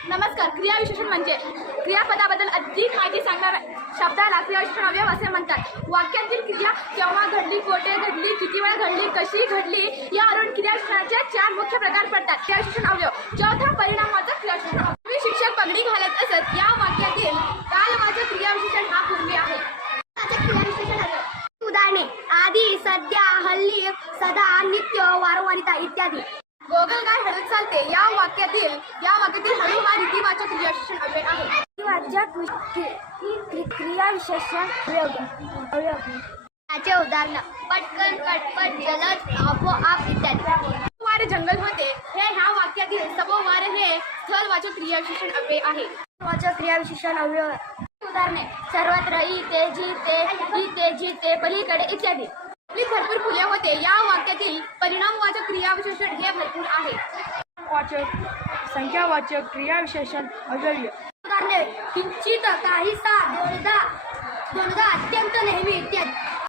नमस्कार. क्रियाविशेषण म्हणजे क्रियापदाबद्दल अधिक माहिती सांगणारा शब्दाला क्रियाविशेषण अवयव असे म्हणतात. वाक्यातील क्रिया केव्हा घडली, कोठे घडली, किती वेळा घडली, कशी घडली यावरून क्रियाविशेषणाचे 4 मुख्य प्रकार पडतात. क्रियाविशेषण अवयव. चौथा, परिणामाचा क्रियाविशेषण अवयव. पूर्वी शिक्षक पगडी घालत असत. या वाक्यातील कालवाचक क्रियाविशेषण हा पूर्वी आहे. क्रियाविशेषण अवयव. उदाहरणे: आधी, सध्या, हल्ली, सदा, नित्य, वारंवारिता इत्यादी. गोगलगाय हळूच चालते. या वाक्यातील हळू हा रीतिवाचक क्रियाविशेषण अवयव आहे. क्रियाविशेषण अवयव. त्याचे उदाहरण: पटकन, पटपट, जलद, आपोआप इत्यादी. सभोवार जंगल होते. ह्या वाक्यातील सभोवार हे स्थलवाचक क्रियाविशेषण अवयव आहे. वाचक क्रियाविशेषण अवयव. उदाहरणे: सर्वत्र, इथे, जिथे, इथे, जिथे, पलीकडे इत्यादी. आपली भरपूर फुले होते. या वाक्यातील परिणामवाचक क्रियाविशेषण हे भरपूर आहे. वाचक संख्यावाचक क्रियाविशेषण अवयव. उदाहरणे: किंचित, काहीसा, दोनदा, अत्यंत, नेहमी इत्यादी.